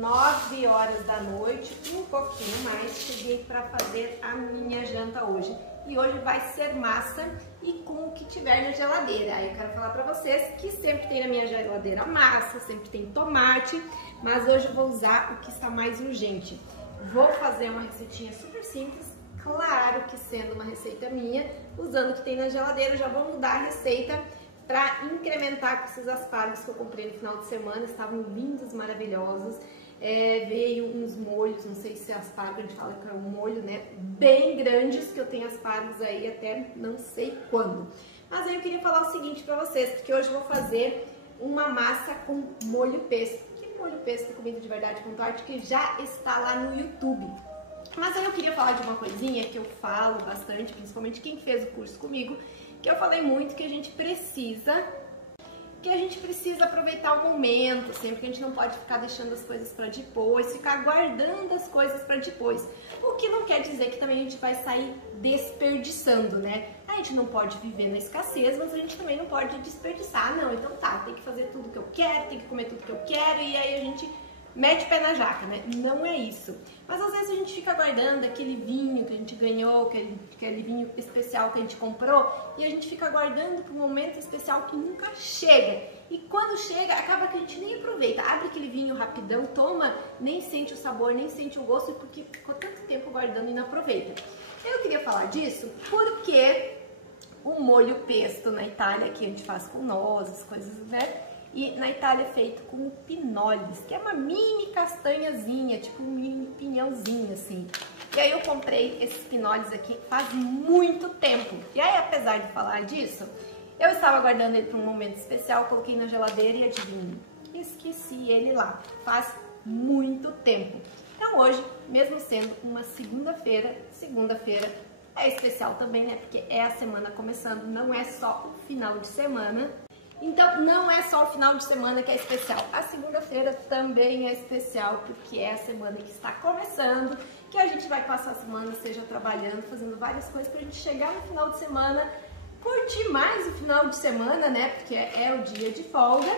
9 horas da noite, um pouquinho mais, cheguei para fazer a minha janta hoje. E hoje vai ser massa e com o que tiver na geladeira. Aí eu quero falar para vocês que sempre tem na minha geladeira massa, sempre tem tomate, mas hoje eu vou usar o que está mais urgente. Vou fazer uma receitinha super simples, claro que sendo uma receita minha, usando o que tem na geladeira. Eu já vou mudar a receita para incrementar com esses aspargos que eu comprei no final de semana, estavam lindos, maravilhosos. Veio uns molhos, não sei se é aspargo, a gente fala que é um molho, né? Bem grandes, que eu tenho aspargos aí até não sei quando. Mas aí eu queria falar o seguinte para vocês, porque hoje eu vou fazer uma massa com molho pesto. Que molho pesto, comida de verdade com torte, que já está lá no YouTube. Mas aí eu queria falar de uma coisinha que eu falo bastante, principalmente quem fez o curso comigo, que eu falei muito que a gente precisa aproveitar o momento, sempre que a gente não pode ficar deixando as coisas para depois, ficar guardando as coisas para depois. O que não quer dizer que também a gente vai sair desperdiçando, né? A gente não pode viver na escassez, mas a gente também não pode desperdiçar. Não, então tá, tem que fazer tudo que eu quero, tem que comer tudo que eu quero, e aí a gente mete o pé na jaca, né? Não é isso. Mas às vezes a gente fica guardando aquele vinho que a gente ganhou, aquele vinho especial que a gente comprou, e a gente fica guardando para um momento especial que nunca chega. E quando chega, acaba que a gente nem aproveita. Abre aquele vinho rapidão, toma, nem sente o sabor, nem sente o gosto, porque ficou tanto tempo guardando e não aproveita. Eu queria falar disso porque o molho pesto na Itália, que a gente faz com nozes, coisas, né? E na Itália é feito com pinoles, que é uma mini castanhazinha, tipo um mini pinhãozinho assim. E aí eu comprei esses pinoles aqui faz muito tempo. E aí, apesar de falar disso, eu estava guardando ele para um momento especial, coloquei na geladeira e adivinha, esqueci ele lá. Faz muito tempo. Então hoje, mesmo sendo uma segunda-feira é especial também, né? Porque é a semana começando, não é só o final de semana. Então, não é só o final de semana que é especial, a segunda-feira também é especial, porque é a semana que está começando, que a gente vai passar a semana, seja trabalhando, fazendo várias coisas, pra gente chegar no final de semana, curtir mais o final de semana, né, porque é o dia de folga.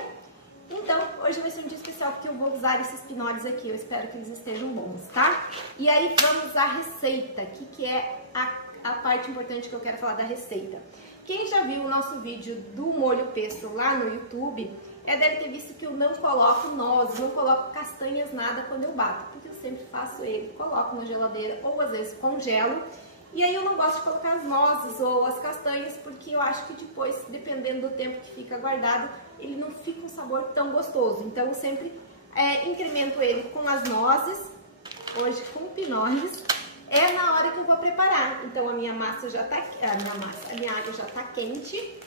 Então, hoje vai ser um dia especial, porque eu vou usar esses pinoles aqui, eu espero que eles estejam bons, tá? E aí, vamos à receita, que é a parte importante que eu quero falar da receita. Quem já viu o nosso vídeo do molho pesto lá no YouTube, deve ter visto que eu não coloco nozes, não coloco castanhas, nada quando eu bato, porque eu sempre faço ele, coloco na geladeira ou às vezes congelo. E aí eu não gosto de colocar as nozes ou as castanhas, porque eu acho que depois, dependendo do tempo que fica guardado, ele não fica um sabor tão gostoso. Então eu sempre incremento ele com as nozes, hoje com pinoles. É na hora que eu vou preparar. Então a minha massa já tá, a minha água já tá quente.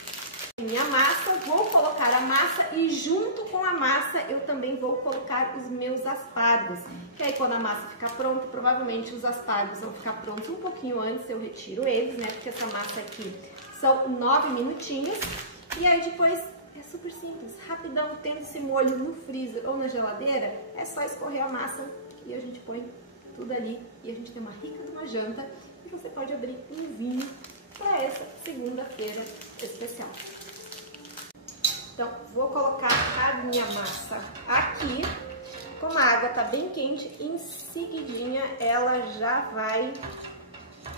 Minha massa, vou colocar a massa e junto com a massa eu também vou colocar os meus aspargos. Que aí quando a massa ficar pronta, provavelmente os aspargos vão ficar prontos um pouquinho antes, eu retiro eles, né? Porque essa massa aqui são 9 minutinhos. E aí depois é super simples, rapidão, tendo esse molho no freezer ou na geladeira, é só escorrer a massa e a gente põe tudo ali e a gente tem uma rica de uma janta e você pode abrir um vinho para essa segunda-feira especial. Então, vou colocar a minha massa aqui, como a água tá bem quente, em seguidinha ela já vai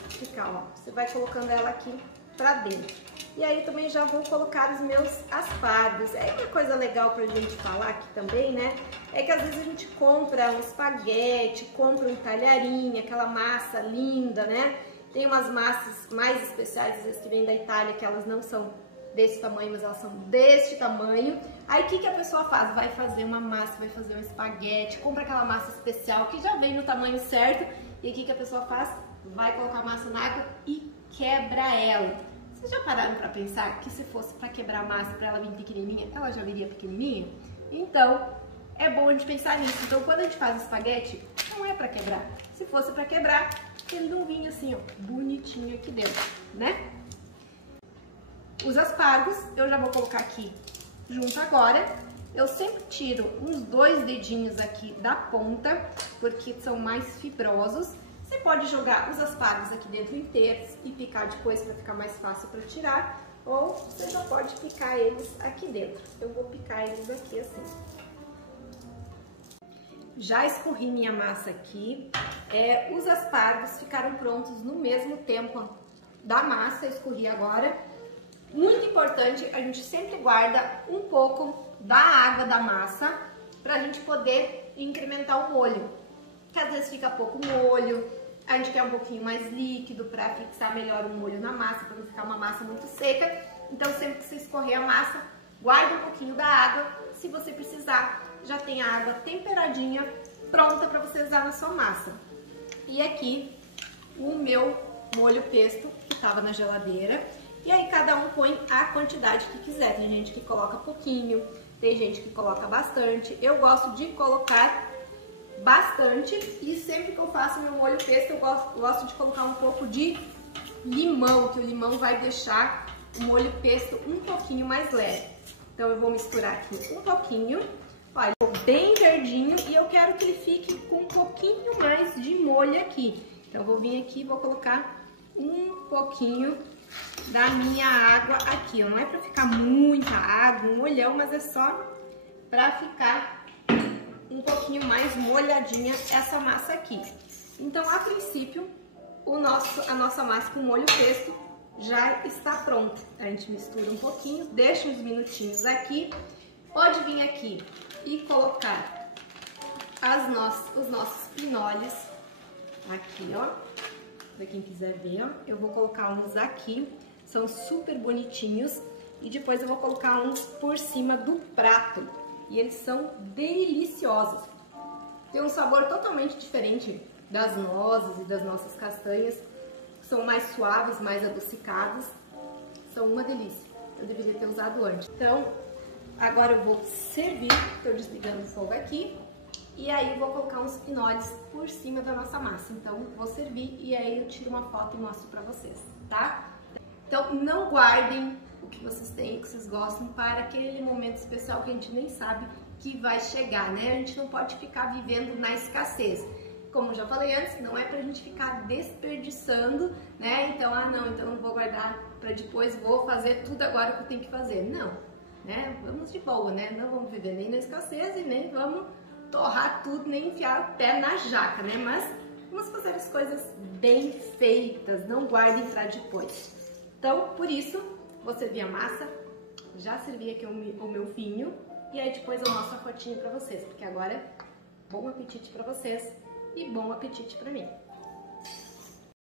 ficar, ó, você vai colocando ela aqui pra dentro. E aí também já vou colocar os meus aspargos. Uma coisa legal pra gente falar aqui também, né? É que às vezes a gente compra um espaguete, compra um talharim, aquela massa linda, né? Tem umas massas mais especiais, às vezes que vêm da Itália, que elas não são desse tamanho, mas elas são deste tamanho. Aí o que a pessoa faz? Vai fazer uma massa, vai fazer um espaguete, compra aquela massa especial que já vem no tamanho certo. E o que a pessoa faz? Vai colocar a massa na água e quebra ela. Vocês já pararam para pensar que se fosse para quebrar a massa, para ela vir pequenininha, ela já viria pequenininha? Então, é bom a gente pensar nisso. Então, quando a gente faz espaguete, não é para quebrar. Se fosse para quebrar, ele não vinha assim, ó, bonitinho aqui dentro, né? Os aspargos, eu já vou colocar aqui junto agora. Eu sempre tiro uns 2 dedinhos aqui da ponta, porque são mais fibrosos. Você pode jogar os aspargos aqui dentro inteiros e picar depois para ficar mais fácil para tirar, ou você já pode picar eles aqui dentro. Eu vou picar eles aqui assim. já escorri minha massa aqui. Os aspargos ficaram prontos no mesmo tempo da massa, eu escorri agora. Muito importante, a gente sempre guarda um pouco da água da massa pra gente poder incrementar o molho. Que às vezes fica pouco molho, a gente quer um pouquinho mais líquido para fixar melhor o molho na massa, para não ficar uma massa muito seca. Então sempre que você escorrer a massa, guarda um pouquinho da água. Se você precisar, já tem a água temperadinha, pronta para você usar na sua massa. E aqui o meu molho pesto, que estava na geladeira. E aí cada um põe a quantidade que quiser. Tem gente que coloca pouquinho, tem gente que coloca bastante. Eu gosto de colocar bastante e sempre que eu faço meu molho pesto eu gosto de colocar um pouco de limão, que o limão vai deixar o molho pesto um pouquinho mais leve. Então eu vou misturar aqui um pouquinho, olha, bem verdinho, e eu quero que ele fique com um pouquinho mais de molho aqui. Então eu vou vir aqui e vou colocar um pouquinho da minha água aqui, ó. Não é pra ficar muita água, um molhão, mas é só pra ficar um pouquinho mais molhadinha essa massa aqui. Então, a princípio, a nossa massa com molho pesto já está pronta. A gente mistura um pouquinho, deixa uns minutinhos aqui. Pode vir aqui e colocar os nossos pinoles aqui, ó. Pra quem quiser ver, ó. Eu vou colocar uns aqui, são super bonitinhos. E depois eu vou colocar uns por cima do prato. E eles são deliciosos. Tem um sabor totalmente diferente das nozes e das nossas castanhas. São mais suaves, mais adocicados. São uma delícia. Eu deveria ter usado antes. Então, agora eu vou servir. Estou desligando o fogo aqui. E aí eu vou colocar uns pinoles por cima da nossa massa. Então, vou servir e aí eu tiro uma foto e mostro pra vocês, tá? Então, não guardem o que vocês têm, o que vocês gostam, para aquele momento especial que a gente nem sabe que vai chegar, né? A gente não pode ficar vivendo na escassez. Como já falei antes, não é pra gente ficar desperdiçando, né? Então, então eu não vou guardar para depois, vou fazer tudo agora que eu tenho que fazer. Não, né? Vamos de boa, né? Não vamos viver nem na escassez e nem vamos torrar tudo, nem enfiar o pé na jaca, né? Mas vamos fazer as coisas bem feitas, não guardem para depois. Então, por isso, vou servir a massa, já servi aqui o meu vinho e aí depois eu mostro a fotinho pra vocês, porque agora bom apetite pra vocês e bom apetite pra mim.